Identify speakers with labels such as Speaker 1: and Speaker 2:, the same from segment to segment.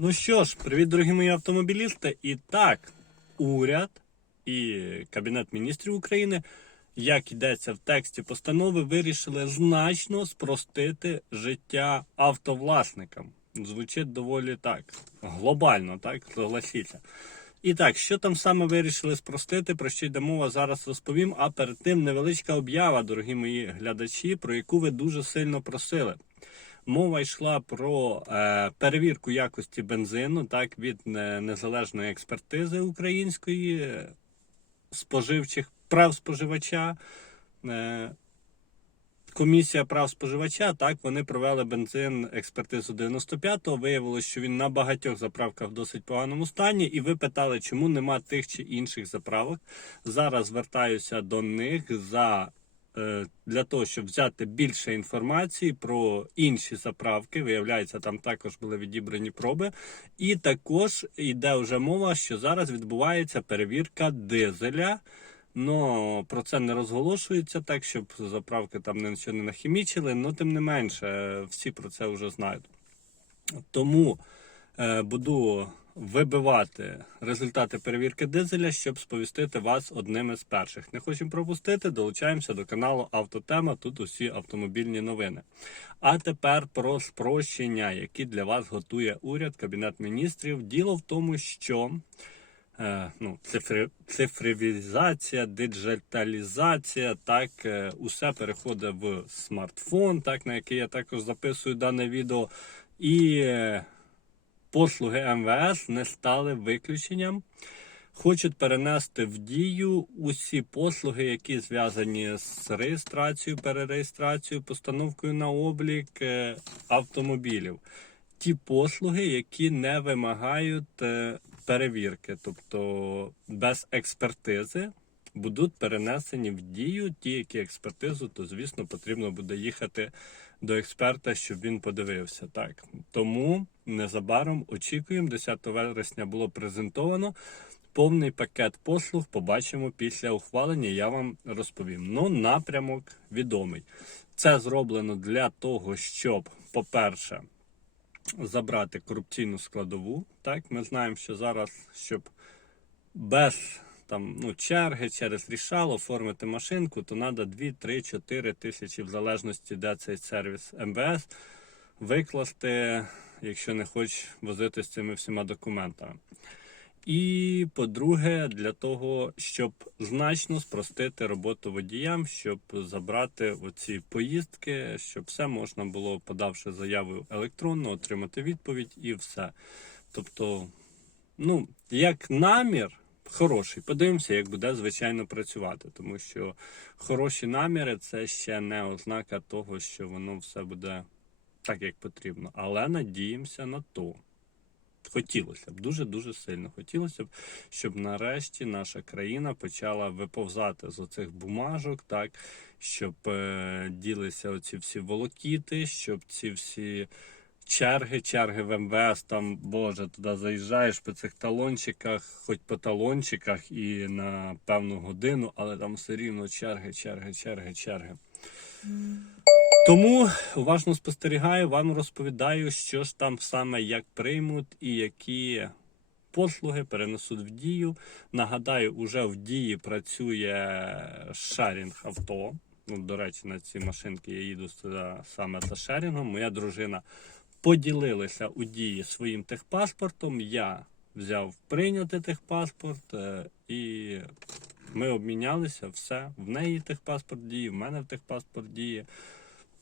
Speaker 1: Ну що ж, привіт, дорогі мої автомобілісти. І так, уряд і Кабінет міністрів України, як йдеться в тексті постанови, вирішили значно спростити життя автовласникам. Звучить доволі так глобально, так согласіться. І так, що там саме вирішили спростити, про що йде мова, зараз розповім. А перед тим невеличка об'ява, дорогі мої глядачі, про яку ви дуже сильно просили. Мова йшла про е, перевірку якості бензину, так від е, незалежної експертизи української е, споживчих прав споживача. Е, Комісія прав споживача, так вони провели бензин експертизу 95-го. Виявилося, що він на багатьох заправках в досить поганому стані. І ви питали, чому нема тих чи інших заправок. Зараз звертаюся до них за для того, щоб взяти більше інформації про інші заправки. Виявляється, там також були відібрані проби. І також йде вже мова, що зараз відбувається перевірка дизеля. Ну, про це не розголошується так, щоб заправки там нічого не нахімічили, але тим не менше, всі про це вже знають. Тому е, буду вибивати результати перевірки дизеля, щоб сповістити вас одним із перших. Не хочемо пропустити, долучаємося до каналу Автотема. Тут усі автомобільні новини. А тепер про спрощення, які для вас готує уряд, Кабінет міністрів. Діло в тому, що е, ну, цифри, цифровізація, диджиталізація, так, е, усе переходить в смартфон, так, на який я також записую дане відео. І е, послуги МВС не стали виключенням. Хочуть перенести в дію усі послуги, які зв'язані з реєстрацією, перереєстрацією, постановкою на облік е, автомобілів. Ті послуги, які не вимагають е, перевірки, тобто без експертизи, будуть перенесені в дію. Ті, які експертизу, то звісно потрібно буде їхати до експерта, щоб він подивився. Так тому незабаром очікуємо. 10 вересня було презентовано. Повний пакет послуг побачимо після ухвалення. Я вам розповім. Ну, напрямок відомий. Це зроблено для того, щоб, по-перше, забрати корупційну складову. Так, ми знаємо, що зараз, щоб без там ну, черги через рішало оформити машинку, то треба 2, 3, 4 тисячі, в залежності, де цей сервіс МВС, викласти, якщо не хочеш возити з цими всіма документами. І по-друге, для того, щоб значно спростити роботу водіям, щоб забрати оці поїздки, щоб все можна було, подавши заяву електронно, отримати відповідь і все. Тобто, ну, як намір хороший, подивимося, як буде звичайно працювати, тому що хороші наміри це ще не ознака того, що воно все буде так, як потрібно. Але надіємося на то. Хотілося б, дуже-дуже сильно хотілося б, щоб нарешті наша країна почала виповзати з оцих бумажок, так, щоб е, ділися оці всі волокіти, щоб ці всі черги, черги в МВС, там, Боже, туди заїжджаєш по цих талончиках, хоч по талончиках і на певну годину, але там все рівно черги, черги, черги, черги. Тому уважно спостерігаю, вам розповідаю, що ж там саме як приймуть і які послуги перенесуть в дію. Нагадаю, уже в дії працює шерінг авто. Ну, до речі, на ці машинки я їду сюди саме за шерінгом. Моя дружина поділилася у дії своїм техпаспортом. Я взяв прийняти техпаспорт е, і ми обмінялися все. В неї техпаспорт діє, в мене техпаспорт діє.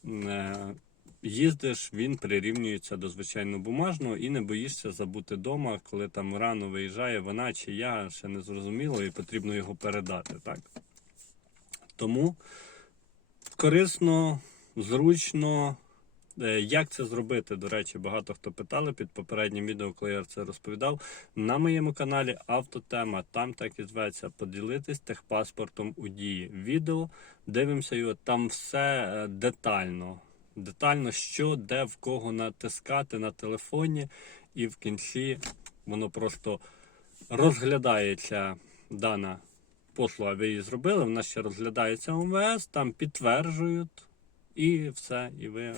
Speaker 1: Е, Їздиш, він прирівнюється до звичайно бумажного і не боїшся забути вдома, коли там рано виїжджає вона чи я, ще не зрозуміло, і потрібно його передати. Так? Тому корисно, зручно. Е, Як це зробити? До речі, багато хто питали під попереднім відео, коли я це розповідав. На моєму каналі Автотема, там так і зветься поділитись техпаспортом у дії. Відео дивимося його, там все е, детально. Детально, що, де, в кого натискати на телефоні, і в кінці воно просто розглядається дана послуга, ви її зробили, вона ще розглядається ОМВС, там підтверджують, і все, і ви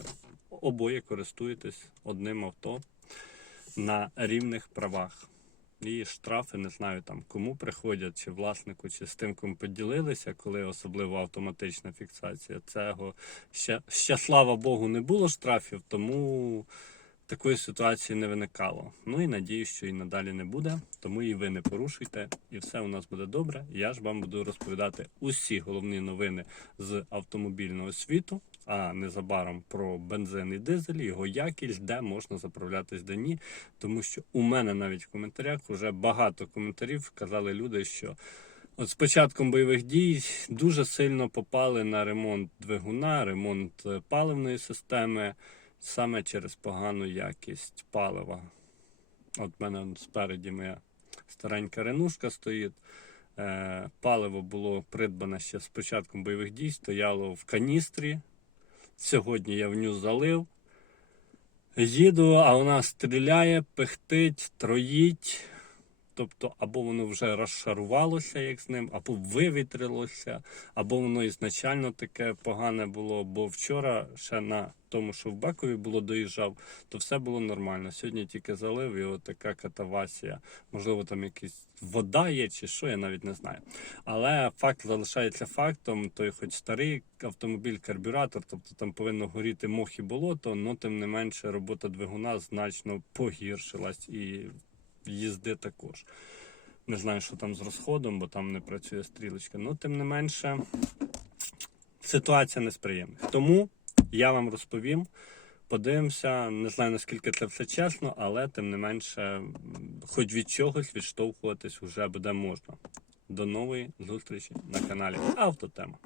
Speaker 1: обоє користуєтесь одним авто. на рівних правах. І штрафи не знаю там кому приходять, чи власнику, чи з тим, кому поділилися, коли особливо автоматична фіксація. Цього ще, ще слава Богу, не було штрафів, тому такої ситуації не виникало. Ну і надію, що і надалі не буде. Тому і ви не порушуйте, і все у нас буде добре. Я ж вам буду розповідати усі головні новини з автомобільного світу, а незабаром про бензин і дизель, його якість, де можна заправлятись, де ні. Тому що у мене навіть в коментарях вже багато коментарів казали люди, що. От з початком бойових дій дуже сильно попали на ремонт двигуна, ремонт е, паливної системи саме через погану якість палива. От в мене спереді моя старенька ренушка стоїть. Е, паливо було придбане ще з початком бойових дій, стояло в каністрі. Сьогодні я в ню залив. Їду, а вона стріляє, пихтить, троїть. Тобто, або воно вже розшарувалося, як з ним, або вивітрилося, або воно ізначально таке погане було. Бо вчора ще на тому, що в Бакові було доїжджав, то все було нормально. Сьогодні тільки залив і така катавасія. Можливо, там якась вода є чи що, я навіть не знаю. Але факт залишається фактом. Той, хоч старий автомобіль, карбюратор, тобто там повинно горіти мох і болото, але тим не менше робота двигуна значно погіршилась і їзди також. Не знаю, що там з розходом, бо там не працює стрілочка. Ну, тим не менше, ситуація несприємна. Тому я вам розповім. Подивимося, не знаю наскільки це все чесно, але тим не менше, хоч від чогось відштовхуватись вже буде можна. До нової зустрічі на каналі Автотема.